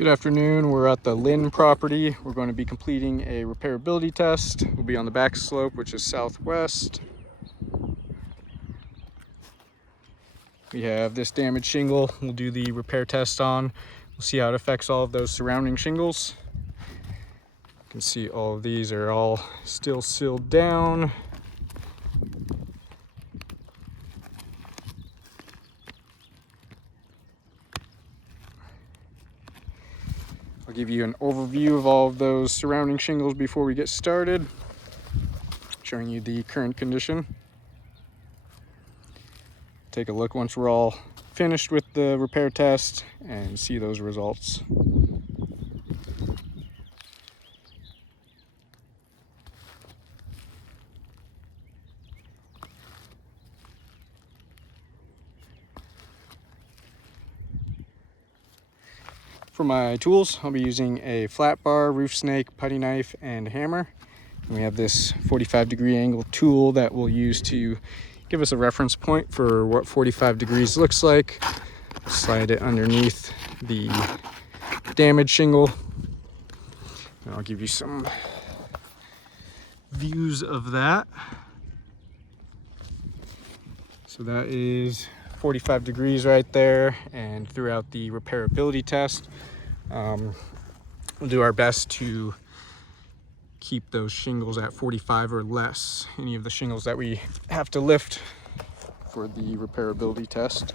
Good afternoon. We're at the Lynn property. We're going to be completing a repairability test. We'll be on the back slope, which is southwest. We have this damaged shingle we'll do the repair test on. We'll see how it affects all of those surrounding shingles. You can see all of these are all still sealed down. I'll give you an overview of all of those surrounding shingles before we get started, showing you the current condition. Take a look once we're all finished with the repair test and see those results. For my tools, I'll be using a flat bar, roof snake, putty knife, and hammer. And we have this 45-degree angle tool that we'll use to give us a reference point for what 45 degrees looks like. Slide it underneath the damaged shingle. And I'll give you some views of that. So that is 45 degrees right there, and throughout the repairability test, we'll do our best to keep those shingles at 45 or less, any of the shingles that we have to lift for the repairability test.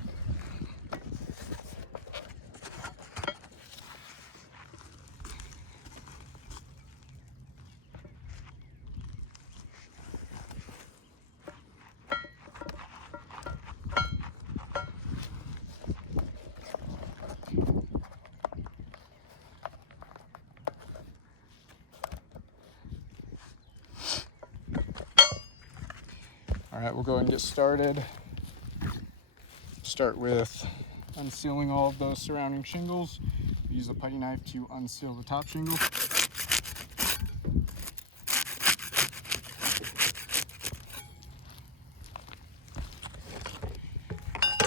All right, we'll go ahead and get started. Start with unsealing all of those surrounding shingles. Use the putty knife to unseal the top shingle.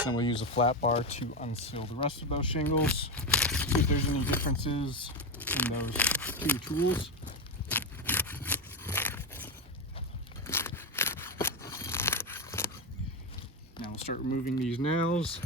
Then we'll use a flat bar to unseal the rest of those shingles. See if there's any differences in those two tools. Now we'll start removing these nails.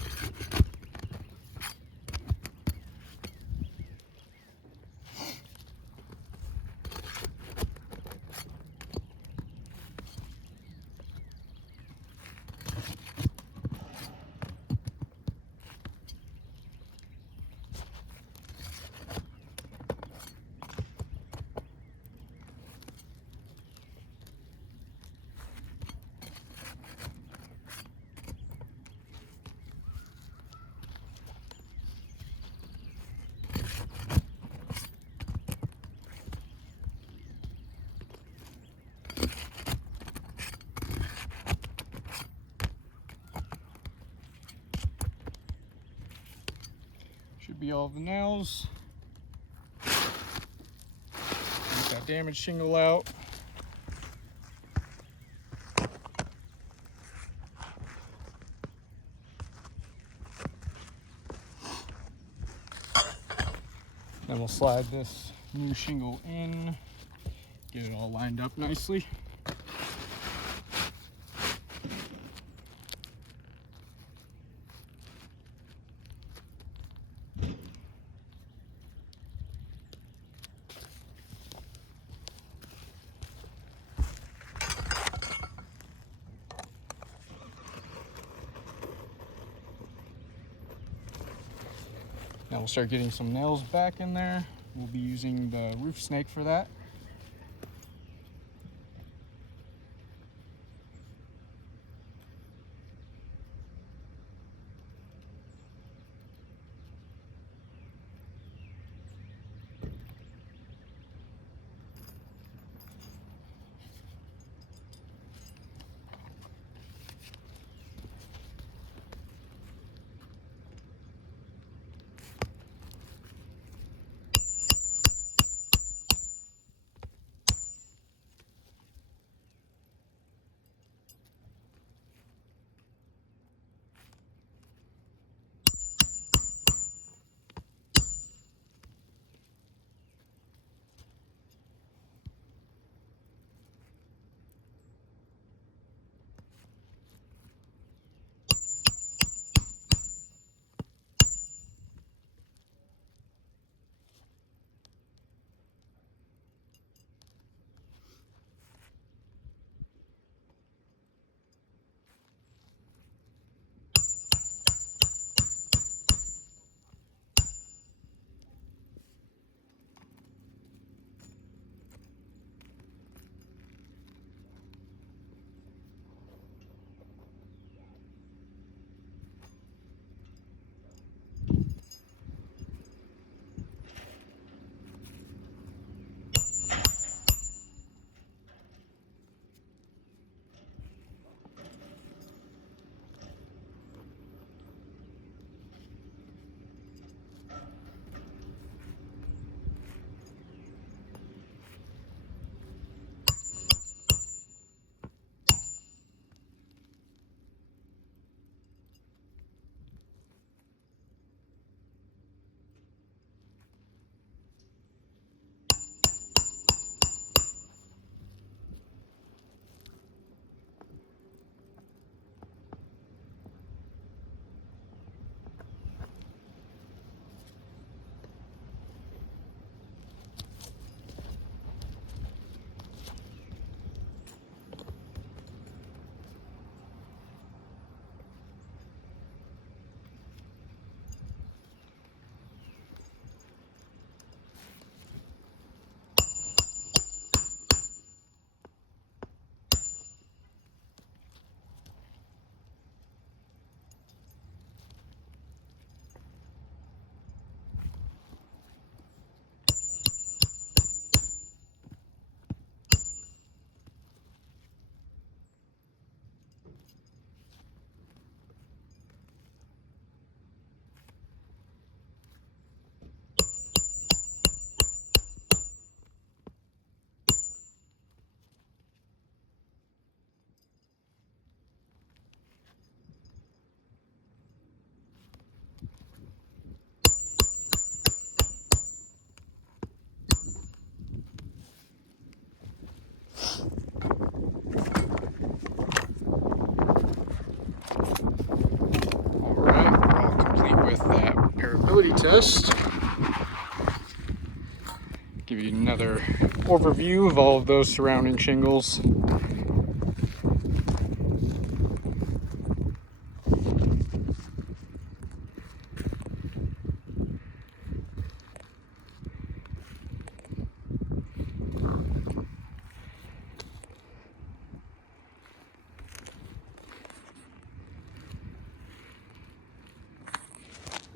Should be all the nails. Get that damaged shingle out. Then we'll slide this new shingle in, get it all lined up nicely. Now we'll start getting some nails back in there. We'll be using the roof snake for that. repairability test. Give you another overview of all of those surrounding shingles.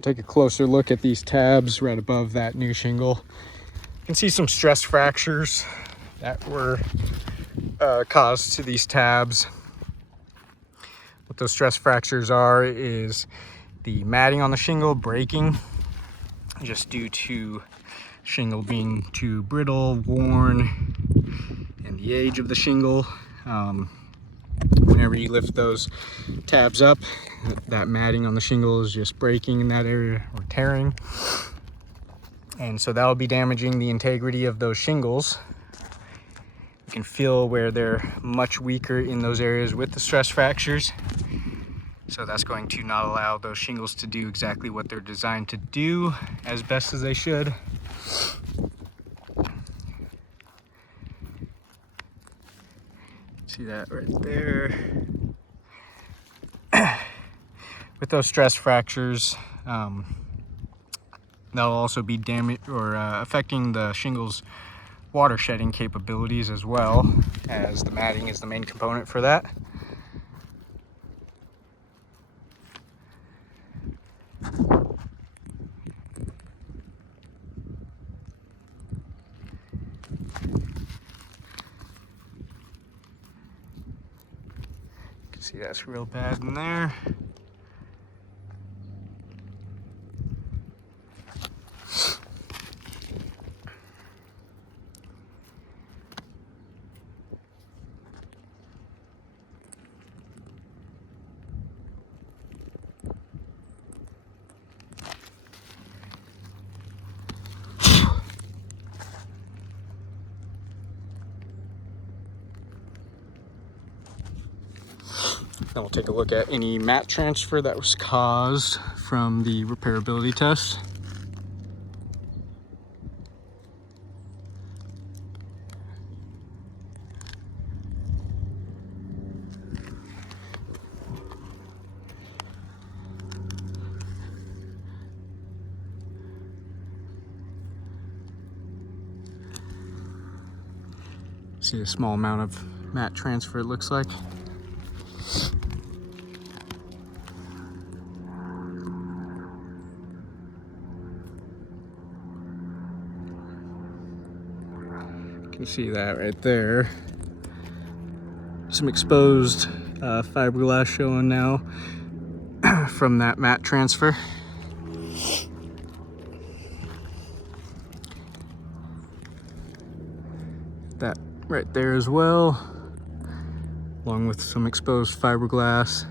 Take a closer look at these tabs right above that new shingle. You can see some stress fractures that were caused to these tabs. What those stress fractures are is the matting on the shingle breaking just due to shingle being too brittle, worn, and the age of the shingle. Whenever you lift those tabs up, that matting on the shingle is just breaking in that area or tearing. And so that will be damaging the integrity of those shingles. You can feel where they're much weaker in those areas with the stress fractures. So that's going to not allow those shingles to do exactly what they're designed to do as best as they should. See that right there. With those stress fractures, they'll also be damaged or affecting the shingles' water shedding capabilities, as well as the matting is the main component for that. You can see that's real bad in there. Then we'll take a look at any mat transfer that was caused from the repairability test. See a small amount of mat transfer, it looks like. You can see that right there. Some exposed fiberglass showing now from that mat transfer. That right there as well, along with some exposed fiberglass.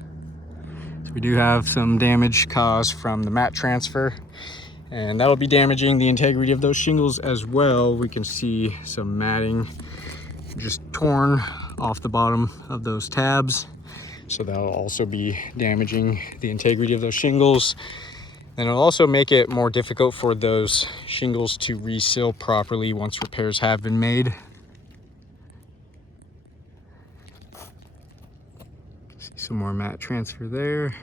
So we do have some damage caused from the mat transfer, and that'll be damaging the integrity of those shingles as well. We can see some matting just torn off the bottom of those tabs, so that'll also be damaging the integrity of those shingles. And it'll also make it more difficult for those shingles to reseal properly once repairs have been made. See some more mat transfer there.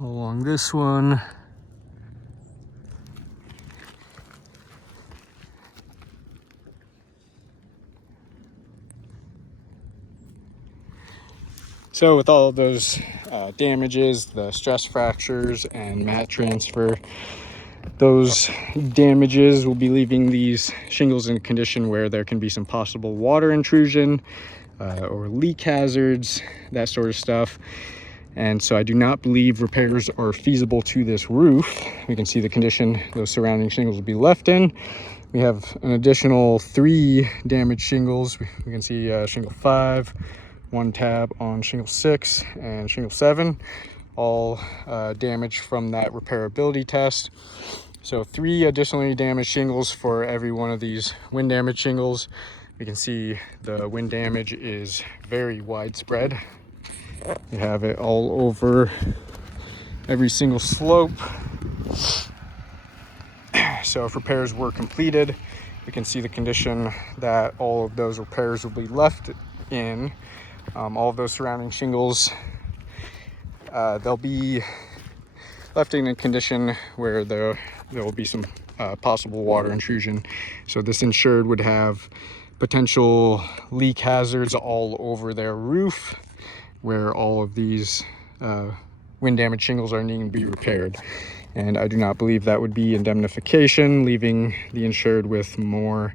Along this one. So with all of those damages, the stress fractures and mat transfer, those damages will be leaving these shingles in a condition where there can be some possible water intrusion or leak hazards, that sort of stuff. And so I do not believe repairs are feasible to this roof. We can see the condition those surrounding shingles will be left in. We have an additional 3 damaged shingles. We can see shingle 5, 1 tab on shingle 6, and shingle 7, all damaged from that repairability test. So 3 additionally damaged shingles for every one of these wind damaged shingles. We can see the wind damage is very widespread. You have it all over every single slope. So if repairs were completed, we can see the condition that all of those repairs will be left in. All of those surrounding shingles, they'll be left in a condition where there will be some possible water intrusion. So this insured would have potential leak hazards all over their roof, where all of these wind damaged shingles are needing to be repaired. And I do not believe that would be indemnification, leaving the insured with more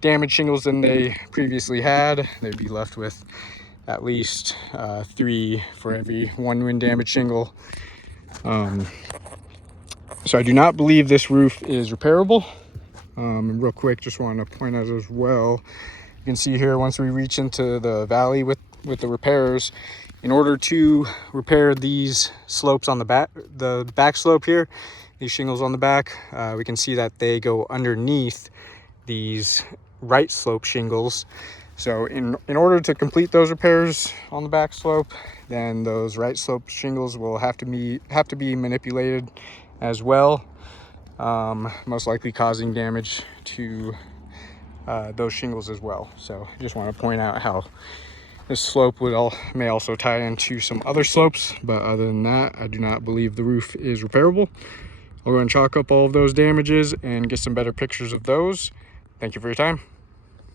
damaged shingles than they previously had. They'd be left with at least 3 for every 1 wind damaged shingle. So I do not believe this roof is repairable. And real quick, just want to point out as well, you can see here, once we reach into the valley with the repairs, in order to repair these slopes on the back slope here, these shingles on the back, we can see that they go underneath these right slope shingles. So in order to complete those repairs on the back slope, then those right slope shingles will have to be manipulated as well, most likely causing damage to those shingles as well. So I just want to point out how this slope may also tie into some other slopes, but other than that, I do not believe the roof is repairable. I'll go and chalk up all of those damages and get some better pictures of those. Thank you for your time.